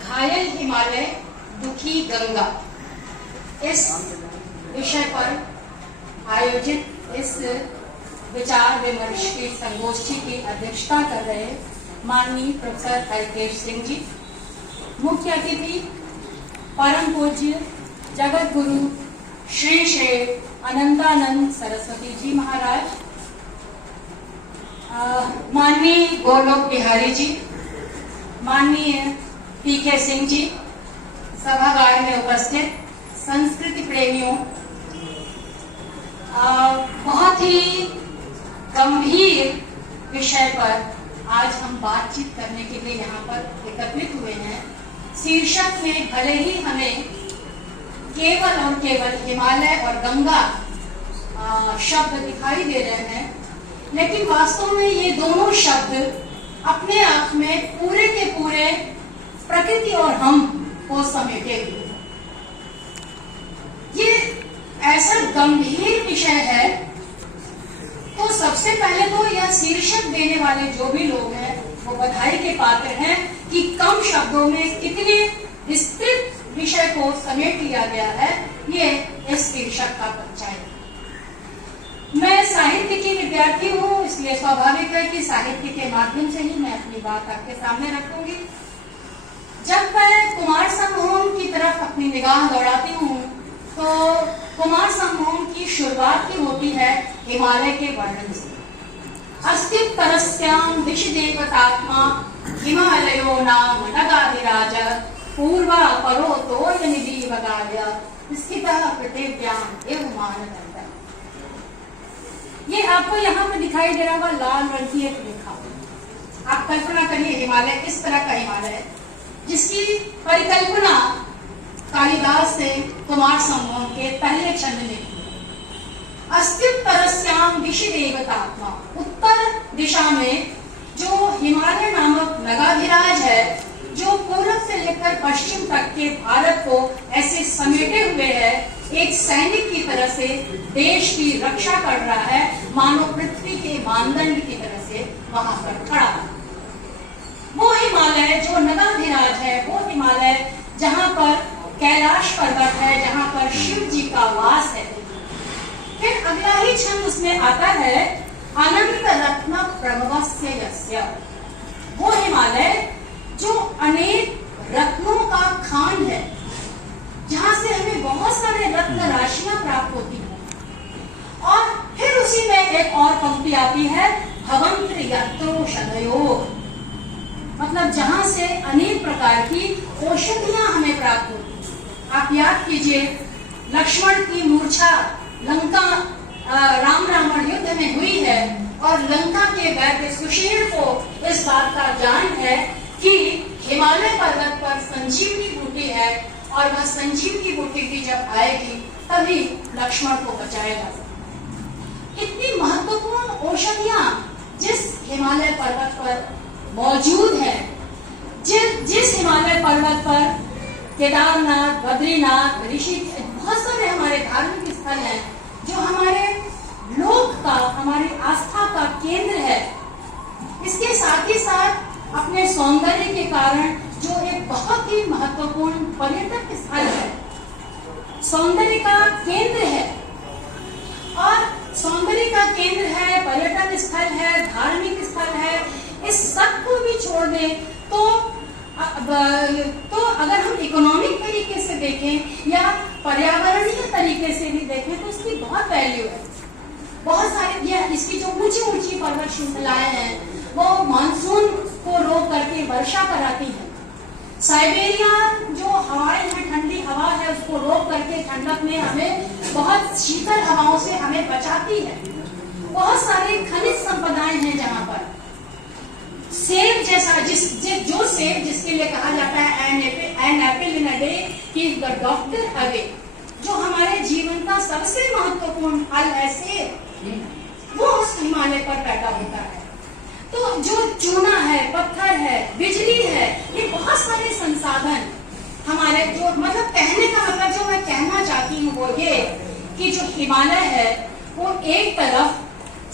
घायल हिमालय दुखी गंगा इस विषय पर आयोजित इस विचार विमर्श की संगोष्ठी की अध्यक्षता कर रहे माननीय प्रोफेसर हरिकेश सिंह जी, मुख्य अतिथि परम पूज्य जगत गुरु श्री श्री अनंतानंद सरस्वती जी महाराज, माननीय गोलोक बिहारी जी, माननीय पीके सिंह जी, सभागार में उपस्थित संस्कृति प्रेमियों, बहुत ही गंभीर विषय पर आज हम बातचीत करने के लिए यहाँ पर एकत्रित हुए हैं। शीर्षक में भले ही हमें केवल और केवल हिमालय और गंगा शब्द दिखाई दे रहे हैं, लेकिन वास्तव में ये दोनों शब्द अपने आप में पूरे के पूरे प्रकृति और हम को समेटे हुए। ये ऐसा गंभीर विषय है, तो सबसे पहले तो यह शीर्षक देने वाले जो भी लोग हैं वो बधाई के पात्र हैं कि कम शब्दों में कितने विस्तृत विषय को समेट लिया गया है। ये इस शीर्षक का परिचय है। मैं साहित्य की विद्यार्थी हूँ, इसलिए स्वाभाविक है कि साहित्य के माध्यम से ही मैं अपनी बात आपके सामने रखूंगी। जब मैं कुमार सम्मोहन की तरफ अपनी निगाह दौड़ाती हूँ तो कुमार सम्मोहन की शुरुआत की होती है हिमालय के वर्णन से। अस्तित्व तरस्याम दिश देवतात्मा हिमालयो नाम नगाधिराज पूर्वा परो तोय निधि वगार्य स्थितः पृथिव्याम एव मानदंड। ये आपको यहाँ पे दिखाई दे रहा होगा लाल रंग की एक रेखा। आप कल्पना करिए हिमालय किस तरह का हिमालय है, जिसकी परिकल्पना कालिदास ने कुमार सम्मोहन के पहले छंद में की। अस्तित्व तरस्याम दिशि देवतात्मा, उत्तर दिशा में जो हिमालय नामक नगाधिराज है, जो पूर्व से लेकर पश्चिम तक के भारत को ऐसे समेटे हुए है, एक सैनिक की तरह से देश की रक्षा कर रहा है, मानो पृथ्वी के मानदंड की तरह से वहां पर खड़ा है। वो हिमालय जो नगाधिराज है, वो हिमालय जहां पर कैलाश पर्वत है, जहां पर शिव जी का वास है। फिर अगला ही छंद उसमें आता है अनंत रत्न प्रभवस्य यस्य, वो हिमालय जो अनेक रत्नों का खान है, जहां से हमें बहुत सारे रत्न राशियां प्राप्त होती हैं। और फिर उसी में एक और पंक्ति आती है भवंत्र यत्रोषधयो, मतलब जहां से अनेक प्रकार की औषधियां हमें प्राप्त होती हैं। आप याद कीजिए लक्ष्मण की मूर्छा लंका राम रावण युद्ध में हुई है, और लंका के वैद्य सुशील को इस बात का ज्ञान है कि हिमालय पर्वत पर संजीवनी बूटी है, और वह संजीवनी बूटी भी जब आएगी तभी लक्ष्मण को बचाया जा सकता। इतनी महत्वपूर्ण औषधियां जिस हिमालय पर्वत पर मौजूद है, जिस हिमालय पर्वत पर केदारनाथ, बद्रीनाथ, ऋषि, बहुत सारे हमारे धार्मिक स्थल हैं जो हमारे लोक का, हमारी आस्था का केंद्र है। इसके साथ ही साथ अपने सौंदर्य के कारण जो एक बहुत ही महत्वपूर्ण पर्यटक स्थल है, सौंदर्य का केंद्र है, और सौंदर्य का केंद्र है, पर्यटन स्थल है, धार्मिक स्थल है, इस सब को भी छोड़ दें तो अगर हम इकोनॉमिक तरीके से देखें या पर्यावरणीय तरीके से भी देखें तो इसकी बहुत वैल्यू है। बहुत सारे इसकी जो ऊंची ऊंची पर्वत श्रृंखलाएं हैं वो मानसून को रोक करके वर्षा कराती है। साइबेरिया जो हवाएं हैं, ठंडी हवा है, उसको रोक करके ठंडक में हमें बहुत शीतल हवाओं से हमें बचाती है। बहुत सारी खनिज संपदाएं हैं जहाँ पर सेब जैसा जो सेब जिसके लिए कहा जाता है an apple in a day keeps the doctor away, जो हमारे जीवन का सबसे महत्वपूर्ण फल है सेब, वो उस हिमालय पर पैदा होता है। तो जो चूना है, पत्थर है, बिजली है, ये बहुत सारे संसाधन हमारे, जो मतलब कहने का मतलब जो मैं कहना चाहती हूँ वो ये कि जो हिमालय है वो एक तरफ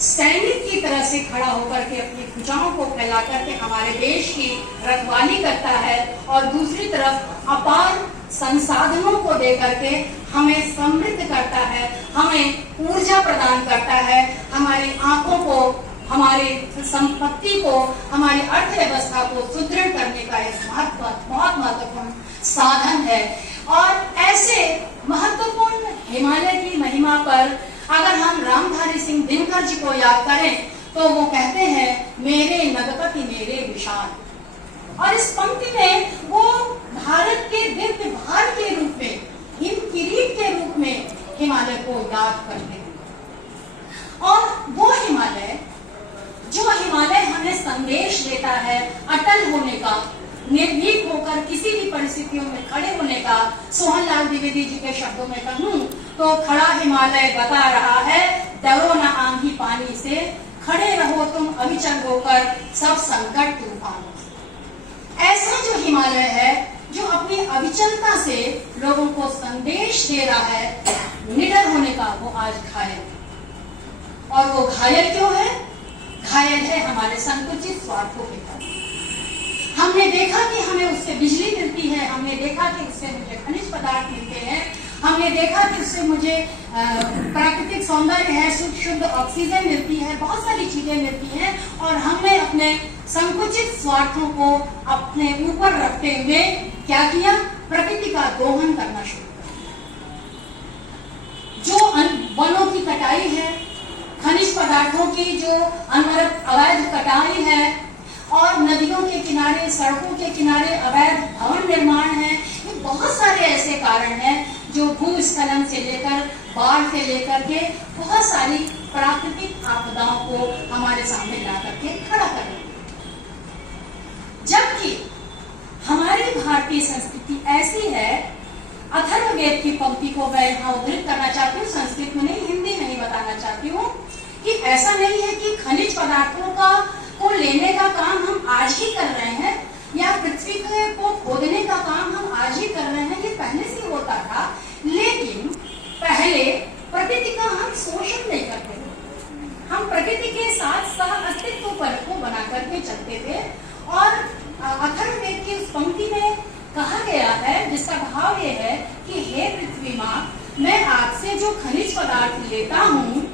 सैनिक की तरह से खड़ा होकर के अपनी भुजाओं को फैला करके हमारे देश की रखवाली करता है, और दूसरी तरफ अपार संसाधनों को देकर के हमें समृद्ध करता है, हमें ऊर्जा प्रदान करता है, हमारी आंखों को, हमारी संपत्ति को, हमारी अर्थव्यवस्था को सुदृढ़ करने का एक बहुत महत्वपूर्ण साधन है। और ऐसे महत्वपूर्ण हिमालय की महिमा पर अगर हम रामधारी सिंह दिनकर जी को याद करें तो वो कहते हैं, मेरे नगपति मेरे विशाल। और इस पंक्ति में वो भारत के दिव्य भार के रूप में, हिम किरीट के रूप में हिमालय को याद करते हैं। और वो हिमालय, जो हिमालय हमें संदेश देता है अटल होने का, निर्भीक होकर किसी भी परिस्थितियों में खड़े होने का। सोहन लाल द्विवेदी जी के शब्दों में कहूं तो खड़ा हिमालय बता रहा है, डरो न आंधी पानी से, खड़े रहो तुम अविचल होकर सब संकट तूफानों से। ऐसा जो हिमालय है, जो अपनी अविचलता से लोगों को संदेश दे रहा है निडर होने का, वो आज घायल। और वो घायल क्यों है? घायल है हमारे संकुचित स्वार्थों के कारण। हमने देखा कि हमें उससे बिजली मिलती है, हमने देखा कि उससे मुझे खनिज पदार्थ मिलते हैं, हमने देखा कि उससे मुझे प्राकृतिक सौंदर्य है, शुद्ध ऑक्सीजन मिलती है, बहुत सारी चीजें मिलती हैं, और हमने अपने संकुचित स्वार्थों को अपने ऊपर रखते हुए क्या किया? प्रकृति का दोहन करना शुरू किया। जो वनों की कटाई है, खनिज पदार्थों की जो अनवरत अवैध कटाई है, और नदियों के किनारे, सड़कों के किनारे अवैध भवन निर्माण है, ये बहुत सारे ऐसे कारण हैं जो भूस्खलन से लेकर बाढ़ से लेकर के बहुत सारी प्राकृतिक आपदाओं को हमारे सामने ला करके खड़ा कर रही है। जबकि हमारी भारतीय संस्कृति ऐसी है, अथर्ववेद की पंक्ति को मैं यहाँ उद्धृत करना चाहती हूँ, संस्कृत में नहीं, हिंदी में ही बताना चाहती हूँ कि ऐसा नहीं है कि खनिज पदार्थों को लेने का काम हम आज ही कर रहे हैं, या पृथ्वी को खोदने का काम हम आज ही कर रहे हैं, ये पहले से होता था। लेकिन पहले प्रकृति का हम शोषण नहीं करते थे, हम प्रकृति के साथ सह अस्तित्व पर को बना करके चलते थे। और अथर्ववेद की उस पंक्ति में कहा गया है, जिसका भाव ये है कि हे पृथ्वी माँ, मैं आपसे जो खनिज पदार्थ लेता हूँ,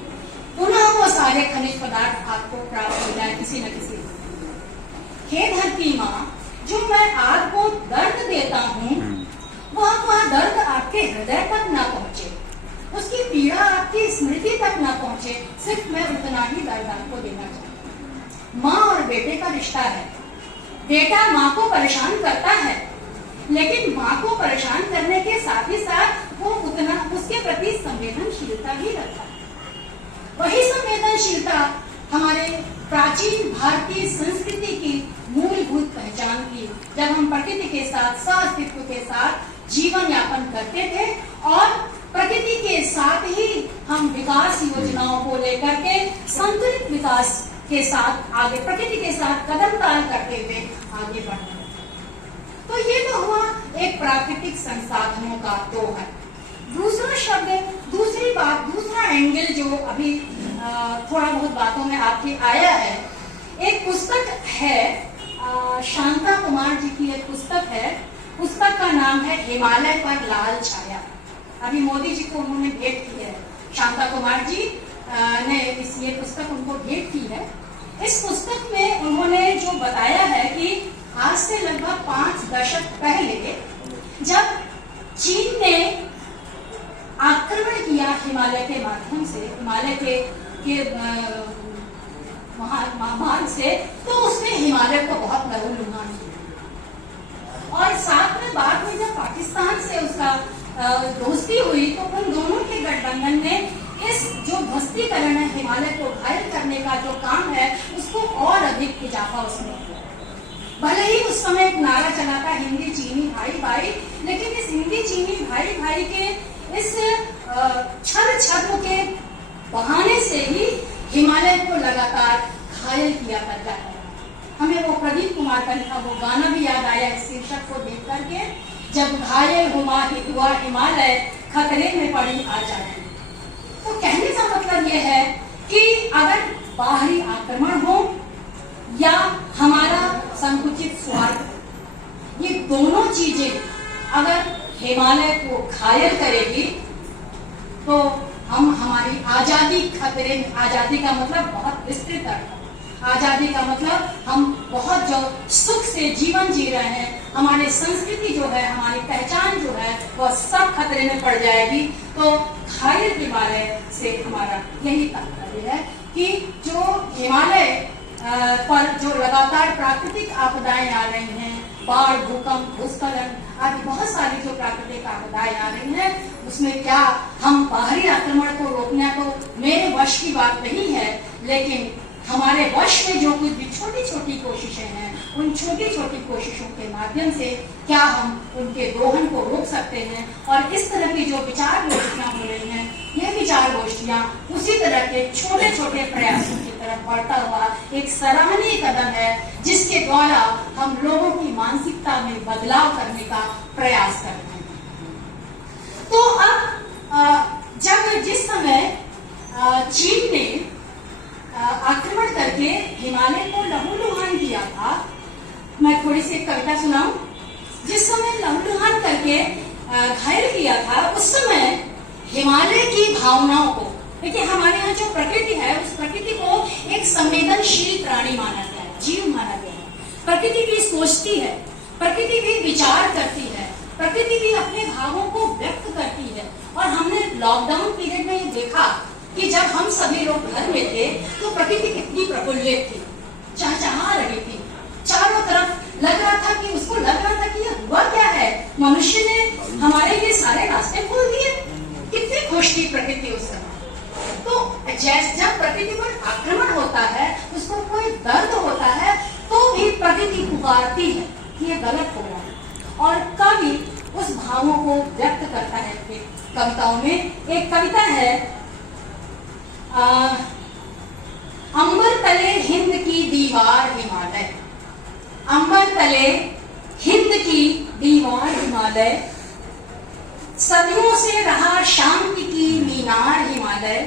पुनः वो सारे खनिज पदार्थ आपको प्राप्त हो जाए किसी न किसी। हे धरती माँ, जो मैं आपको दर्द देता हूँ, वह दर्द आपके हृदय तक ना पहुँचे, उसकी पीड़ा आपकी स्मृति तक ना पहुँचे, सिर्फ मैं उतना ही दर्द आपको देना चाहती हूँ। माँ और बेटे का रिश्ता है, बेटा माँ को परेशान करता है, लेकिन माँ को परेशान करने के साथ ही साथ वो उतना उसके प्रति संवेदनशीलता भी रखता है। वही संवेदनशीलता हमारे प्राचीन भारतीय संस्कृति की मूलभूत पहचान थी, जब हम प्रकृति के साथ सहअस्तित्व के साथ जीवन यापन करते थे, और प्रकृति के साथ ही हम विकास योजनाओं को लेकर के संतुलित विकास के साथ आगे, प्रकृति के साथ कदम ताल करते हुए आगे बढ़ते हैं। तो ये तो हुआ एक प्राकृतिक संसाधनों का दोहन। दूसरा शब्द, दूसरी बात, दूसरा एंगल जो अभी थोड़ा बहुत बातों में आपके आया है, एक पुस्तक है, शांता कुमार जी की एक पुस्तक है, पुस्तक का नाम है हिमालय पर लाल छाया। अभी मोदी जी को उन्होंने भेंट की है, शांता कुमार जी ने ये पुस्तक उनको भेंट की है। इस पुस्तक में उन्होंने जो बताया है कि आज से लगभग 5 दशक पहले जब चीन ने आक्रमण किया हिमालय के माध्यम से, हिमालय के मार्ग से, तो उसने हिमालय को बहुत लहूलुहान किया। और साथ में बाद में जब पाकिस्तान से उसका दोस्ती हुई, तो उन दोनों के गठबंधन ने इस जो ध्वस्तीकरण है, हिमालय को घायल करने का जो काम है, उसको और अधिक इजाफा उसने किया। भले ही उस समय एक नारा चला था हिंदी चीनी भाई भाई, लेकिन इस हिंदी चीनी भाई भाई के इस छल छद्म के बहाने से ही हिमालय को लगातार घायल किया करता है। हमें वो प्रदीप कुमार का लिखा वो गाना भी याद आया इस शीर्षक को देख करके, जब घायल हुआ हिमालय खतरे में पड़ी आजादी। तो कहने का मतलब ये है कि अगर बाहरी आक्रमण हो या हमारा संकुचित स्वार्थ, ये दोनों चीजें अगर हिमालय को घायल करेगी तो हम हमारी आजादी खतरे में, आजादी का मतलब बहुत विस्तृत अर्थ, आजादी का मतलब हम बहुत जो सुख से जीवन जी रहे हैं, हमारी संस्कृति जो है, हमारी पहचान जो है, वह सब खतरे में पड़ जाएगी। तो घायल हिमालय से हमारा यही तात्पर्य है कि जो हिमालय पर जो लगातार प्राकृतिक आपदाएं आ रही हैं, बाढ़, भूकंप, भूस्खलन आदि बहुत सारी जो प्राकृतिक आपदाएं आ रही हैं, उसमें क्या हम बाहरी आक्रमण को रोकना तो मेरे वश की बात नहीं है, लेकिन हमारे वश में जो कुछ भी छोटी छोटी कोशिशें हैं, उन छोटी छोटी कोशिशों के माध्यम से क्या हम उनके दोहन को रोक सकते हैं। और इस तरह की जो विचार गोष्ठियां हो रही हैं, ये विचार गोष्ठियां उसी तरह के छोटे छोटे प्रयासों की तरफ बढ़ता हुआ एक सराहनीय कदम है, जिसके द्वारा हम लोगों की मानसिकता में बदलाव करने का प्रयास कर रहे हैं। तो अब जब जिस समय चीन ने आक्रमण करके हिमालय को लहूलुहान किया था, मैं थोड़ी सी कविता सुनाऊं। जिस समय लहूलुहान करके घायल किया था, उस समय हिमालय की भावनाओं को, देखिए हमारे यहाँ जो प्रकृति है, उस प्रकृति को एक संवेदनशील प्राणी माना गया है, जीव माना गया है। प्रकृति भी सोचती है, प्रकृति भी विचार करती है, प्रकृति भी अपने भावों को व्यक्त करती है। और हमने लॉकडाउन पीरियड में ये देखा कि जब हम सभी लोग घर में थे तो प्रकृति कितनी प्रफुल्लित थी, चहचहा रही थी, चारों तरफ लग रहा था कि उसको लग रहा था कि ये हुआ क्या है, मनुष्य ने हमारे लिए सारे रास्ते खोल दिए। कितनी खुश थी प्रकृति उस समय। तो जब प्रकृति पर आक्रमण होता है, उसको कोई दर्द होता है, तो भी प्रकृति पुकारती है कि ये गलत हो रहा है, और कवि उस भावों को व्यक्त करता है अपनी कविताओं में। एक कविता है, अंबर तले हिंद की दीवार हिमालय, अंबर तले हिंद की दीवार हिमालय, सदियों से रहा शांति की मीनार हिमालय,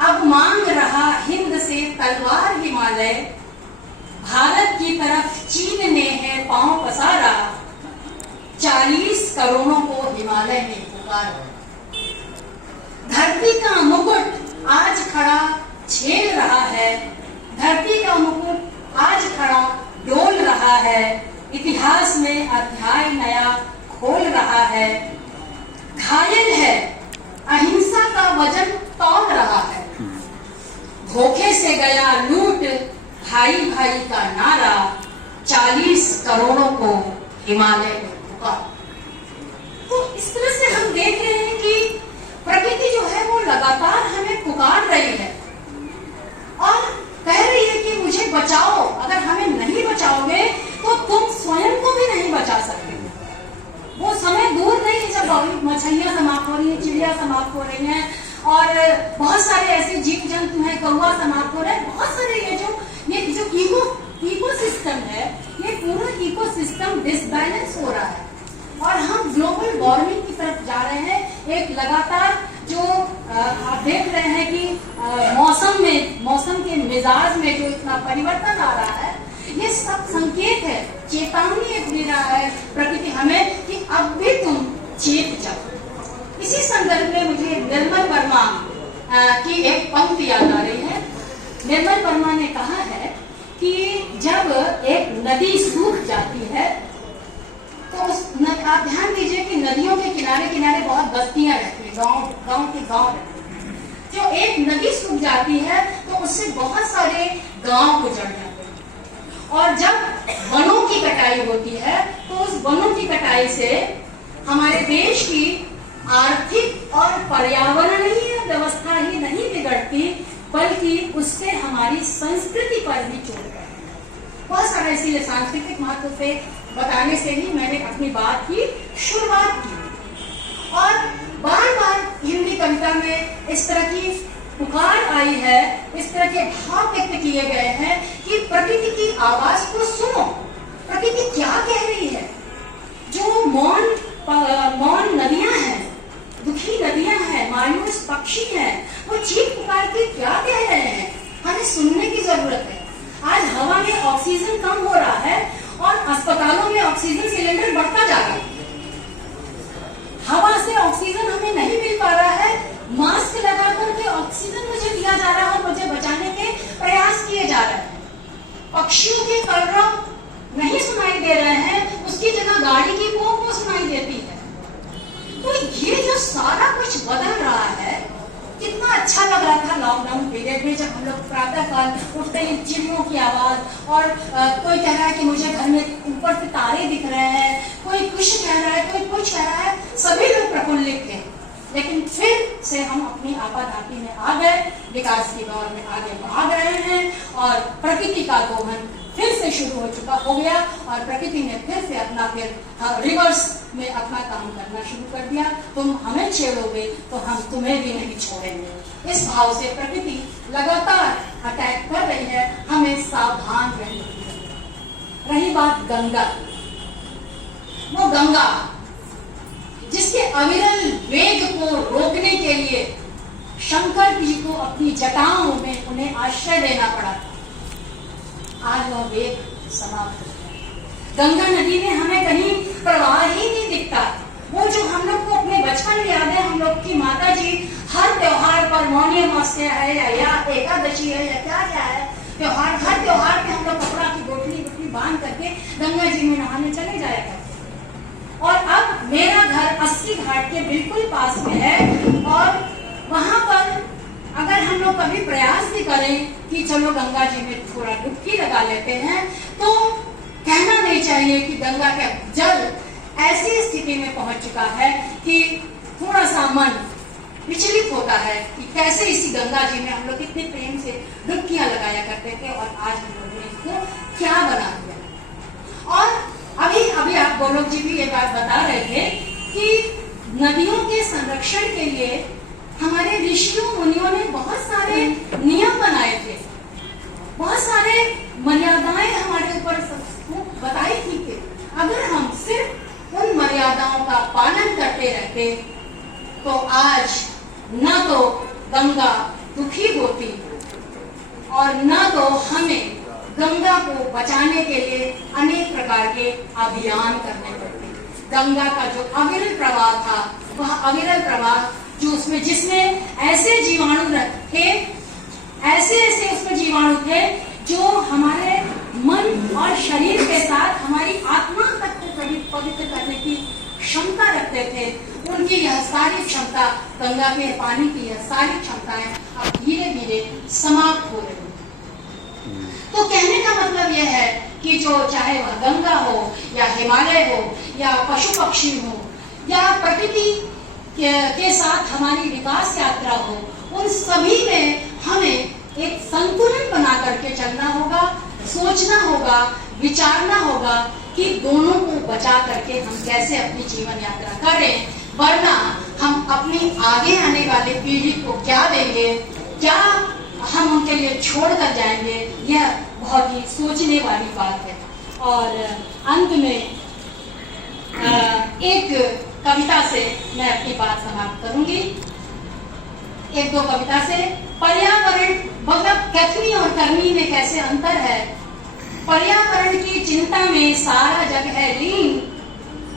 अब मांग रहा हिंद से तलवार हिमालय, भारत की तरफ चीन ने है पांव पसारा, 40 करोड़ों को हिमालय ने पुकारा। धरती का मुकुट आज खड़ा छेल रहा है, धरती का मुकुट आज खड़ा डोल रहा है, इतिहास में अध्याय नया खोल रहा है, घायल है अहिंसा का वजन तौल रहा है, धोखे से गया लूट भाई भाई का नारा, 40 करोड़ों को हिमालय में पुकारा। तो इस तरह से हम देख रहे हैं कि प्रकृति जो है वो लगातार हमें पुकार रही है और कह रही है कि मुझे बचाओ, अगर हमें नहीं बचाओगे तो तुम स्वयं को भी नहीं बचा सकते। वो समय दूर नहीं है जब मछलियां समाप्त हो रही है, चिड़िया समाप्त हो रही हैं, और बहुत सारे ऐसे जीव जंतु हैं, कौवा समाप्त हो रहे हैं, बहुत सारे ये जो इकोसिस्टम है, ये पूरा इकोसिस्टम डिसबैलेंस हो रहा है और हम ग्लोबल वार्मिंग की तरफ जा रहे हैं। एक लगातार जो आप देख रहे हैं कि मौसम के मिजाज में जो इतना परिवर्तन आ रहा है, ये सब संकेत है, चेतावनी दे रहा है प्रकृति हमें कि अब भी तुम चेत जाओ। इसी संदर्भ में मुझे निर्मल वर्मा की एक पंक्ति याद आ रही है। निर्मल वर्मा ने कहा है कि जब एक नदी सूख जाती है तो आप ध्यान दीजिए कि नदियों के किनारे किनारे बहुत बस्तियां रहती हैं, गांव के गांव रहते हैं। जो एक नदी सूख जाती है तो उससे बहुत सारे गांव गुजर जाते हैं, और जब वनों की कटाई होती है तो उस वनों की कटाई से हमारे देश की आर्थिक और पर्यावरणीय व्यवस्था ही नहीं बिगड़ती, बल्कि उससे हमारी संस्कृति पर भी चोट पड़ती है। बहुत सारा इसीलिए सांस्कृतिक महत्व से बताने से ही मैंने अपनी बात की शुरुआत की। और बार बार हिंदी कविता में इस तरह की पुकार आई है, इस तरह के भाव व्यक्त किए गए हैं कि प्रकृति की आवाज को सुनो, प्रकृति क्या कह रही है। जो मौन नदियां हैं, दुखी नदियां हैं, मायूस पक्षी हैं, वो चीख पुकार के क्या कह रहे हैं। संकट बढ़ता जा रहा है। हवा से ऑक्सीजन हमें नहीं मिल पा रहा है, मास्क लगा करके ऑक्सीजन मुझे दिया जा रहा है और मुझे बचाने के प्रयास किए जा रहे हैं। पक्षियों के कलरव नहीं सुनाई दे रहे हैं, उसकी जगह गाड़ी की वो सुनाई देती है। तो ये जो सारा कुछ बदल रहा है, कितना अच्छा लग रहा था लॉकडाउन पीरियड में, जब हम लोग प्रातः काल उठते ही चिड़ियों की आवाज, और कोई कह रहा है कि मुझे घर में ऊपर से तारे दिख रहे हैं, कोई कुछ कह रहा है, कोई कुछ कह रहा है, सभी लोग प्रफुल्लित थे। लेकिन फिर से हम अपनी आपाधापी में आ गए, विकास की दौर में आगे बढ़ रहे हैं और प्रकृति का दोहन फिर से शुरू हो गया और प्रकृति ने फिर से अपना रिवर्स में अपना काम करना शुरू कर दिया। तुम हमें छेड़ोगे तो हम तुम्हें भी नहीं छोड़ेंगे। इस भाव से प्रकृति लगातार अटैक कर रही है, हमें सावधान रहने की। रही बात गंगा, वो गंगा जिसके अविरल वेग को रोकने के लिए शंकर जी को अपनी जटाओं में उन्हें आश्रय लेना पड़ा था, आज वह वेग समाप्त हो गया। गंगा नदी में हमें कहीं प्रवाह ही नहीं दिखता। वो जो हम लोग को अपने बचपन की यादें, हम लोग की माता जी हर त्योहार पर, मौनी अमावस्या है या एकादशी है या क्या क्या है त्योहार, हर त्योहार पे हम लोग कपड़ा की बोतली बांध करके गंगा जी में नहाने चले जाया करते। और अब मेरा घर 80 घाट के बिल्कुल पास में है और वहां पर अगर हम लोग कभी प्रयास भी करें कि चलो गंगा जी में थोड़ा डुबकी लगा लेते हैं, तो कहना नहीं चाहिए कि गंगा का जल ऐसी स्थिति में पहुंच चुका है कि थोड़ा सा मन विचलित होता है कि कैसे इसी गंगा जी में हम लोग कितने प्रेम से डुबकियां लगाया करते थे और आज हम लोगों ने इसको क्या बना दिया। और अभी आप गोलोक जी भी ये बात बता रहे थे कि नदियों के संरक्षण के लिए हमारे ऋषियों मुनियों ने बहुत सारे नियम बनाए थे, बहुत सारे मर्यादाएं हमारे ऊपर बताई थी कि अगर हम सिर्फ उन मर्यादाओं का पालन करते रहते तो आज न तो गंगा दुखी होती और न तो हमें गंगा को बचाने के लिए अनेक प्रकार के अभियान करने पड़ते। गंगा का जो अविरल प्रवाह था, वह अविरल प्रवाह जो उसमें जिसमें ऐसे जीवाणु थे, ऐसे उसमें जीवाणु थे जो हमारे मन और शरीर के साथ हमारी आत्मा तक को पवित्र करने की क्षमता रखते थे। उनकी यह सारी क्षमता, गंगा के पानी की यह सारी क्षमताएं अब धीरे धीरे समाप्त हो रही। तो कहने का मतलब यह है कि जो चाहे वह गंगा हो या हिमालय हो या पशु पक्षी हो या प्रकृति के साथ हमारी विकास यात्रा हो, उन सभी में हमें एक संतुलन बना करके चलना होगा, सोचना होगा, विचारना होगा कि दोनों को बचा करके हम कैसे अपनी जीवन यात्रा करें, वरना हम अपनी आगे आने वाले पीढ़ी को क्या देंगे, क्या हम उनके लिए छोड़ कर जाएंगे, यह बहुत ही सोचने वाली बात है। और अंत में एक कविता से मैं अपनी बात समाप्त करूंगी। एक दो कविता से पर्यावरण, मतलब कथनी और करनी में कैसे अंतर है। पर्यावरण की चिंता में सारा जग है लीन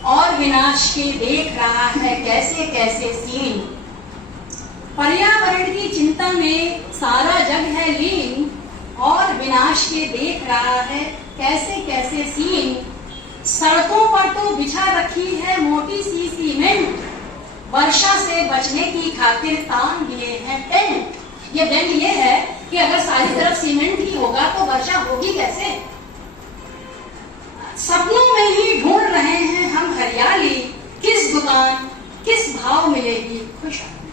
और विनाश के देख रहा है कैसे कैसे सीन। पर्यावरण की चिंता में सारा जग है लीन और विनाश के देख रहा है कैसे कैसे सीन। सड़कों पर तो बिछा रखी है मोटी सी सीमेंट, वर्षा से बचने की खातिर तान दिए हैं टेंट। ये टेंट ये है कि अगर सारी तरफ सीमेंट ही होगा तो वर्षा होगी कैसे। सपनों में ही ढूंढ रहे हैं हम हरियाली, किस दुकान किस भाव मिलेगी खुशहाली।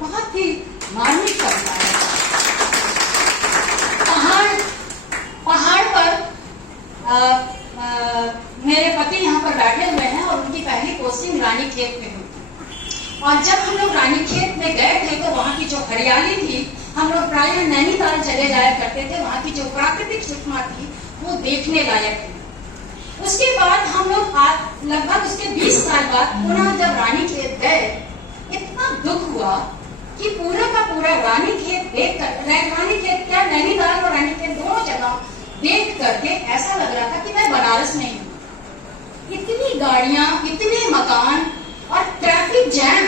बहुत ही मार्मिक कविता है। पहाड़ पर मेरे पति यहाँ पर बैठे हुए हैं और उनकी पहली पोस्टिंग रानीखेत में हुई। और जब हम लोग रानीखेत में गए थे तो वहाँ की जो हरियाली थी, हम लोग प्रायः नैनीताल चले जाया करते थे, वहाँ की जो प्राकृतिक सुषमा थी वो देखने लायक थी। उसके बाद हम लोग लगभग उसके 20 साल बाद पुनः जब रानीखेत गए, इतना दुख हुआ कि पूरा का पूरा रानीखेत देख कर, रानीखेत क्या नैनीताल और रानीखेत दोनों जगह देख करके ऐसा लग रहा था कि मैं बनारस में हूँ। इतनी गाड़ियां, इतने मकान और ट्रैफिक जैम।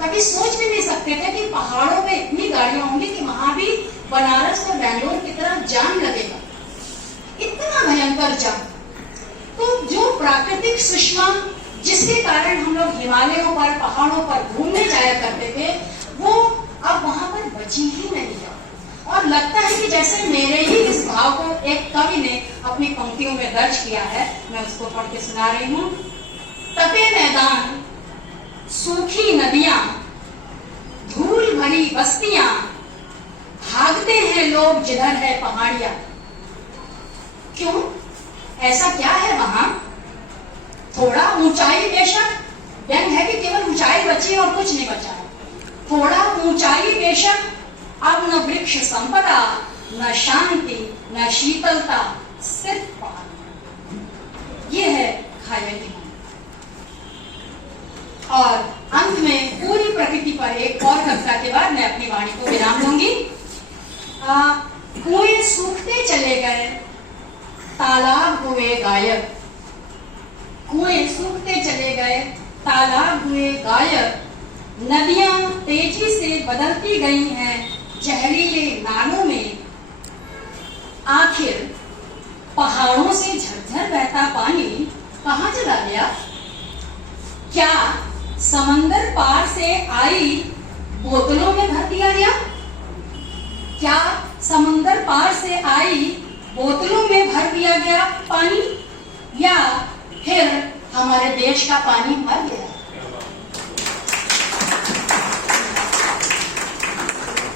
कभी सोच भी नहीं सकते थे कि पहाड़ों में इतनी गाड़ियां होंगी कि वहां भी बनारस और बैंगलोर की तरह जाम लगेगा, इतना भयंकर जाम। तो जो प्राकृतिक सुषमा जिसके कारण हम लोग हिमालयों पर, पहाड़ों पर घूमने जाया करते थे, वो अब वहां पर बची ही नहीं है। और लगता है कि जैसे मेरे ही इस भाव को एक कवि ने अपनी पंक्तियों में दर्ज किया है, मैं उसको पढ़ के सुना रही हूं। तपे मैदान, सूखी नदियां, धूल भरी बस्तियां, भागते हैं लोग जिधर है पहाड़ियां। क्यों? ऐसा क्या है वहां? थोड़ा ऊंचाई, बेशक व्यंग है कि केवल ऊंचाई बची और कुछ नहीं बचा है। थोड़ा ऊंचाई बेशक, अब न वृक्ष संपदा, न शांति, न शीतलता, सिर्फ पहाड़। ये है घायल की। और अंत में पूरी प्रकृति पर एक और कविता के बाद मैं अपनी वाणी को विराम दूंगी। कुएं सूखते चले गए, तालाब हुए गायब। कुएं सूखते चले गए, तालाब हुए गायब। नदियां तेजी से बदलती गई हैं जहरीले नालों में। आखिर पहाड़ों से झरझर बहता पानी कहां चला गया? क्या समंदर पार से आई बोतलों में भर दिया गया? क्या समंदर पार से आई बोतलों में भर दिया गया पानी, या फिर हमारे देश का पानी मर गया?